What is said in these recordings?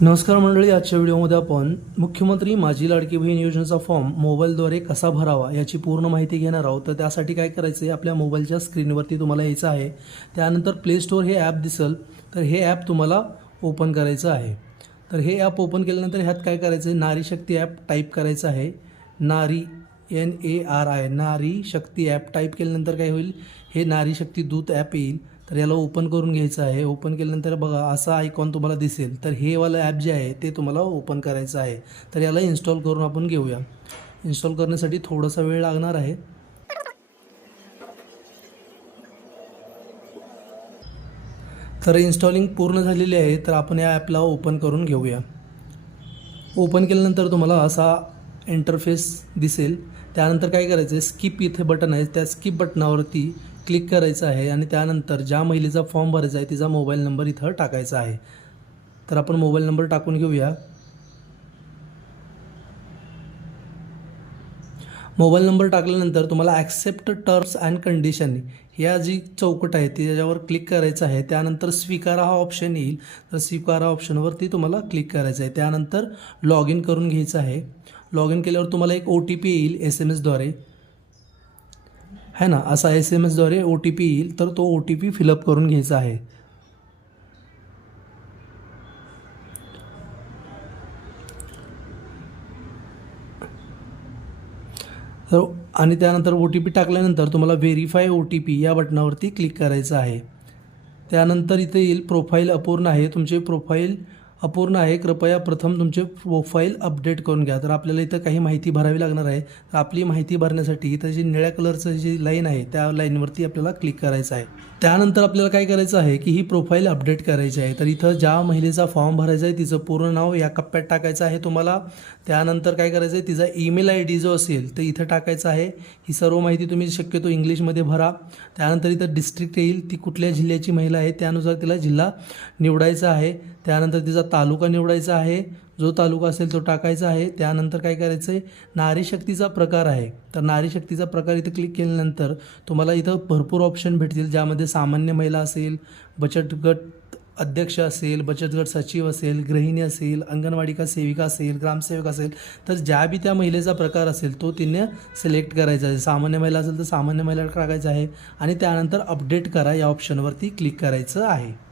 नमस्कार मंडळी आजच्या व्हिडिओमध्ये आपण मुख्यमंत्री माझी लाडकी बहीण योजनेचा फॉर्म मोबाईलद्वारे कसा भरावा याची पूर्ण माहिती घेणार आहोत. तर त्यासाठी काय करायचं आहे आपल्या मोबाईलच्या स्क्रीनवरती तुम्हाला यायचं आहे. त्यानंतर प्ले स्टोअर हे ॲप दिसेल तर हे ॲप तुम्हाला ओपन करायचं आहे. तर हे ॲप ओपन केल्यानंतर ह्यात काय करायचं आहे नारी शक्ती ॲप टाईप करायचं आहे. नारी एन ए आर आय नारी शक्ती ॲप टाईप केल्यानंतर काय होईल हे नारी शक्ती दूत ॲप येईल. तर याला ओपन करून घ्यायचं आहे. ओपन केल्यानंतर बघा असा आयकॉन तुम्हाला दिसेल. तर हे वालं ॲप जे आहे ते तुम्हाला ओपन करायचं आहे. तर याला इन्स्टॉल करून आपण घेऊया. इन्स्टॉल करण्यासाठी थोडासा वेळ लागणार आहे. तर इन्स्टॉलिंग पूर्ण झालेली आहे तर आपण या ॲपला ओपन करून घेऊया. ओपन केल्यानंतर तुम्हाला असा इंटरफेस दिसेल. त्यानंतर काय करायचं आहे स्किप इथे बटन आहे. त्या स्किप बटनावरती क्लिक करायचं आहे आणि त्यानंतर ज्या महिलेचा फॉर्म भरायचा आहे तिचा मोबाईल नंबर इथं टाकायचा आहे. तर आपण मोबाईल नंबर टाकून घेऊया. मोबाईल नंबर टाकल्यानंतर तुम्हाला ॲक्सेप्ट टर्म्स अँड कंडिशन या जी चौकट आहे ती त्याच्यावर क्लिक करायचं आहे त्यानंतर स्वीकारा हा ऑप्शन येईल. तर स्वीकारा ऑप्शनवरती तुम्हाला क्लिक करायचं आहे. त्यानंतर लॉग इन करून घ्यायचं आहे. लॉग इन केल्यावर तुम्हाला एक ओ टी पी येईल एस एम एसद्वारे है ना? असा एस एम एसद्वारे ओ टी पी येईल तर तो ओ टी पी फिलअप करून घ्यायचा आहे. तर आणि त्यानंतर ओ टी पी टाकल्यानंतर तुम्हाला व्हेरीफाय ओ टी पी या बटनावरती क्लिक करायचं आहे. त्यानंतर इथे येईल प्रोफाईल अपूर्ण आहे. तुमचे प्रोफाईल अपूर्ण आहे. कृपया प्रथम तुमचे प्रोफाईल अपडेट करून घ्या. तर आपल्याला इथं काही माहिती भरावी लागणार आहे. तर आपली माहिती भरण्यासाठी इथं जी निळ्या कलरचं जी लाईन आहे त्या लाईनवरती आपल्याला क्लिक करायचं आहे. त्यानंतर आपल्याला काय करायचं आहे की ही प्रोफाईल अपडेट करायची आहे. तर इथं ज्या महिलेचा फॉर्म भरायचा आहे तिचं पूर्ण नाव या कप्प्यात टाकायचं आहे तुम्हाला. त्यानंतर काय करायचं आहे तिचा ईमेल आय डी जो असेल तर इथं टाकायचं आहे. ही सर्व माहिती तुम्ही शक्यतो इंग्लिशमध्ये भरा. त्यानंतर इथं डिस्ट्रिक्ट येईल. ती कुठल्या जिल्ह्याची महिला आहे त्यानुसार तिला जिल्हा निवडायचा आहे. त्यानंतर तिचा तालुका निवडायचा आहे. जो तालुका असेल तो टाकायचा आहे. त्यानंतर काय करायचं आहे नारीशक्तीचा प्रकार आहे. तर नारीशक्तीचा प्रकार इथं क्लिक केल्यानंतर तुम्हाला इथं भरपूर ऑप्शन भेटतील. ज्यामध्ये सामान्य महिला असेल बचत गट अध्यक्ष असेल बचत गट सचिव असेल गृहिणी असेल अंगणवाडिका सेविका असेल ग्रामसेवक असेल तर ज्या बी त्या महिलेचा प्रकार असेल तो तिने सिलेक्ट करायचा आहे. सामान्य महिला असेल तर सामान्य महिला टाकायचं आहे. आणि त्यानंतर अपडेट करा या ऑप्शनवरती क्लिक करायचं आहे.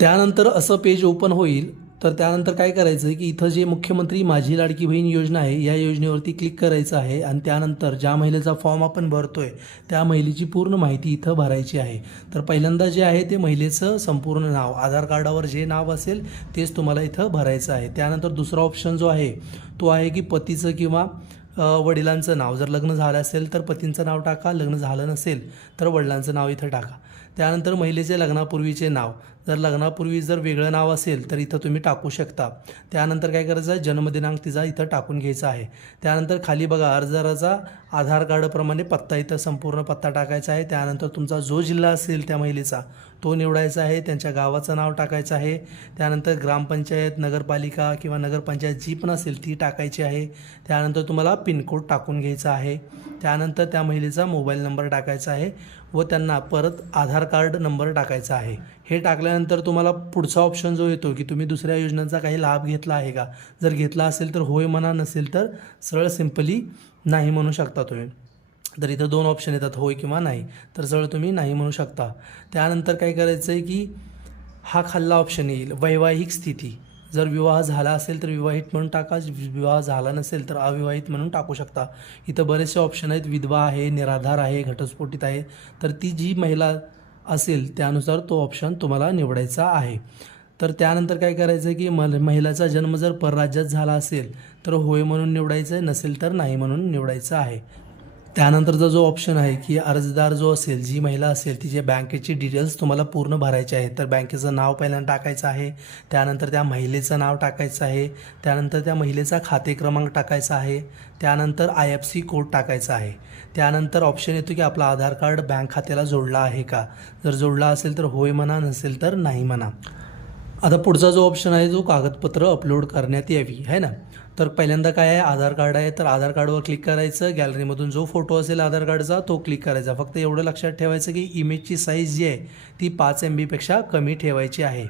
त्यानंतर असं पेज ओपन होईल तर त्यानंतर काय करायचं आहे की इथं जे मुख्यमंत्री माझी लाडकी बहीण योजना आहे या योजनेवरती क्लिक करायचं आहे आणि त्यानंतर ज्या महिलेचा फॉर्म आपण भरतो आहे त्या महिलेची पूर्ण माहिती इथं भरायची आहे. तर पहिल्यांदा जे आहे ते महिलेचं संपूर्ण नाव आधार कार्डावर जे नाव असेल तेच तुम्हाला इथं भरायचं आहे. त्यानंतर दुसरा ऑप्शन जो आहे तो आहे की पतीचं किंवा वडिलांचं नाव. जर लग्न झालं असेल तर पतींचं नाव टाका. लग्न झालं नसेल तर वडिलांचं नाव इथं टाका. त्यानंतर महिलेचे लग्नापूर्वीचे नाव. जर लग्नापूर्वी जर वेगळं नाव असेल तर इथं तुम्ही टाकू शकता. त्यानंतर काय करायचं? आहे जन्मदिनांक तिचा इथं टाकून घ्यायचा आहे. त्यानंतर खाली बघा अर्जदाराचा आधार कार्डप्रमाणे पत्ता इथं संपूर्ण पत्ता टाकायचा आहे. त्यानंतर तुमचा जो जिल्हा असेल त्या महिलेचा तो निवडायचा आहे. त्यांच्या गावाचं नाव टाकायचं आहे. त्यानंतर ग्रामपंचायत नगरपालिका किंवा नगरपंचायत जी पण असेल ती टाकायची आहे. त्यानंतर तुम्हाला पिनकोड टाकून घ्यायचा आहे. त्यानंतर त्या महिलेचा मोबाईल नंबर टाकायचा आहे. व त्यांना परत आधार कार्ड नंबर टाकायचा आहे. हे टाकल्यानंतर तुम्हाला पुढचा ऑप्शन जो येतो की तुम्ही दुसऱ्या योजनांचा काही लाभ घेतला आहे का? जर घेतला असेल तर होय म्हणा नसेल तर सरळ सिम्पली नाही म्हणू शकता तुम्ही. तर इथं दोन ऑप्शन येतात होय किंवा नाही. तर सरळ तुम्ही नाही म्हणू शकता. त्यानंतर काय करायचं आहे की हा खाल्ला ऑप्शन येईल वैवाहिक स्थिती. जर विवाह झाला असेल तर विवाहित म्हणून टाका विवाह झाला नसेल तर अविवाहित म्हणून टाकू शकता. इथं बरेचसे ऑप्शन आहेत. विधवा आहे निराधार आहे घटस्फोटित आहे. तर ती जी महिला असेल त्यानुसार तो ऑप्शन तुम्हाला निवडायचा आहे. तर त्यानंतर काय करायचं आहे की मल महिलाचा जन्म जर परराज्यात झाला असेल तर होय म्हणून निवडायचं आहे नसेल तर नाही म्हणून निवडायचं आहे. त्यानंतरचा जो ऑप्शन आहे की अर्जदार जो असेल जी महिला असेल तिचे बँकेची डिटेल्स तुम्हाला पूर्ण भरायचे आहेत. तर बँकेचं नाव पहिल्यांदा टाकायचं आहे त्यानंतर त्या महिलेचं नाव टाकायचं आहे त्यानंतर त्या महिलेचा खाते क्रमांक टाकायचा आहे त्यानंतर आय एफ सी कोड टाकायचा आहे. त्यानंतर ऑप्शन येतो की आपला आधार कार्ड बँक खात्याला जोडला आहे का? जर जोडला असेल तर होय म्हणा नसेल तर नाही म्हणा. आता पुढचा जो ऑप्शन आहे जो कागदपत्र अपलोड करण्यात यावी आहे ना? तर पहिल्यांदा काय आहे आधार कार्ड आहे तर आधार कार्डवर क्लिक करायचं. गॅलरीमधून जो फोटो असेल आधार कार्डचा तो क्लिक करायचा. फक्त एवढं लक्षात ठेवायचं की इमेजची साईज जी आहे ती पाच एम बीपेक्षा कमी ठेवायची आहे.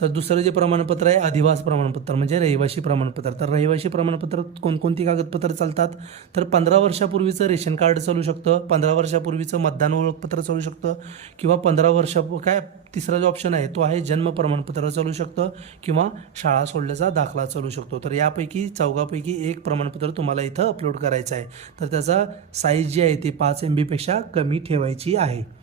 तर दुसरं जे प्रमाणपत्र आहे अधिवास प्रमाणपत्र म्हणजे रहिवाशी प्रमाणपत्र. तर रहिवाशी प्रमाणपत्र कोणकोणती कागदपत्र चालतात? तर पंधरा वर्षापूर्वीचं रेशन कार्ड चालू शकतं पंधरा वर्षापूर्वीचं मतदान ओळखपत्र चालू शकतं किंवा पंधरा वर्षा काय तिसरा जो ऑप्शन आहे तो आहे जन्म प्रमाणपत्र चालू शकतं किंवा शाळा सोडल्याचा दाखला चालू शकतो. तर यापैकी चौघापैकी एक प्रमाणपत्र तुम्हाला इथं अपलोड करायचं आहे. तर त्याचा साईज जी आहे ती पाच एम बीपेक्षा कमी ठेवायची आहे.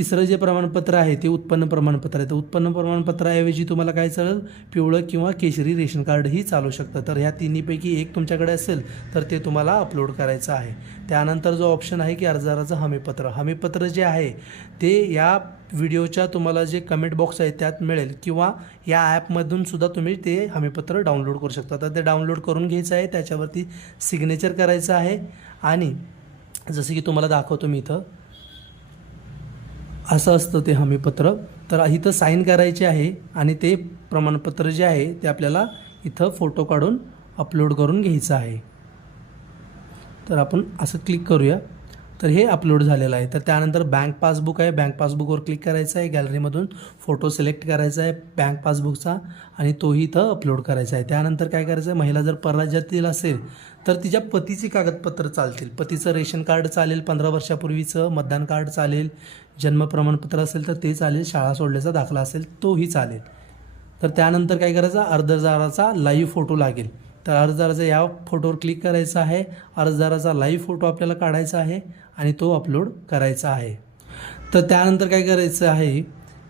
तिसरं जे प्रमाणपत्र आहे ते उत्पन्न प्रमाणपत्र आहे. तर उत्पन्न प्रमाणपत्राऐवजी तुम्हाला काय चालेल? पिवळं किंवा केशरी रेशन कार्डही चालू शकतं. तर ह्या तिन्हीपैकी एक तुमच्याकडे असेल तर ते तुम्हाला अपलोड करायचं आहे. त्यानंतर जो ऑप्शन आहे की अर्जदाराचं हमीपत्र. हमीपत्र जे आहे ते या व्हिडिओच्या तुम्हाला जे कमेंट बॉक्स आहे त्यात मिळेल. किंवा या ॲपमधून सुद्धा तुम्ही ते हमीपत्र डाउनलोड करू शकता. तर ते डाउनलोड करून घ्यायचं आहे. त्याच्यावरती सिग्नेचर करायचं आहे. आणि जसं की तुम्हाला दाखवतो मी इथं असं असतं ते हमीपत्र तर इथं साईन करायचे आहे आणि ते प्रमाणपत्र जे आहे ते आपल्याला इथं फोटो काढून अपलोड करून घ्यायचं आहे. तर आपण असं क्लिक करूया. तर हे अपलोड झालेलं आहे. तर त्यानंतर बँक पासबुक आहे. बँक पासबुकवर क्लिक करायचं आहे. गॅलरीमधून फोटो सिलेक्ट करायचा आहे. बँक पासबुकचा आणि तोही इथं अपलोड करायचा आहे. त्यानंतर काय करायचं आहे? महिला जर परराज्यातील असेल तर तिच्या पतीची कागदपत्र चालतील. पतीचं रेशन कार्ड चालेल पंधरा वर्षापूर्वीचं मतदान कार्ड चालेल जन्म प्रमाणपत्र असेल तर ते चालेल शाळा सोडल्याचा दाखला असेल तोही चालेल. तर त्यानंतर काय करायचं? अर्जदाराचा लाईव्ह फोटो लागेल. तर अर्जदाराचा या फोटोवर क्लिक करायचा आहे. अर्जदाराचा लाईव्ह फोटो आपल्याला काढायचा आहे आणि तो अपलोड करायचा आहे. तर त्यानंतर काय करायचं आहे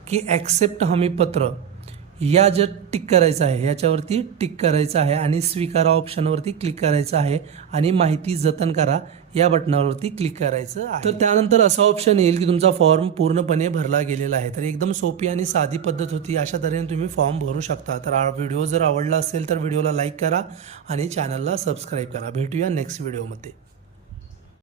की ॲक्सेप्ट हमीपत्र या ज्या टिक करायचं आहे याच्यावरती टिक करायचं आहे आणि स्वीकारा ऑप्शनवरती क्लिक करायचं आहे आणि माहिती जतन करा. या बटनावरती क्लिक करायचं तर त्यानंतर असा ऑप्शन येईल की तुमचा फॉर्म पूर्णपणे भरला गेलेला आहे. तर एकदम सोपी आणि साधी पद्धत होती. अशा तऱ्हेने तुम्ही फॉर्म भरू शकता. तर व्हिडिओ जर आवडला असेल तर व्हिडिओला लाईक करा आणि चॅनलला सबस्क्राईब करा. भेटूया नेक्स्ट व्हिडिओमध्ये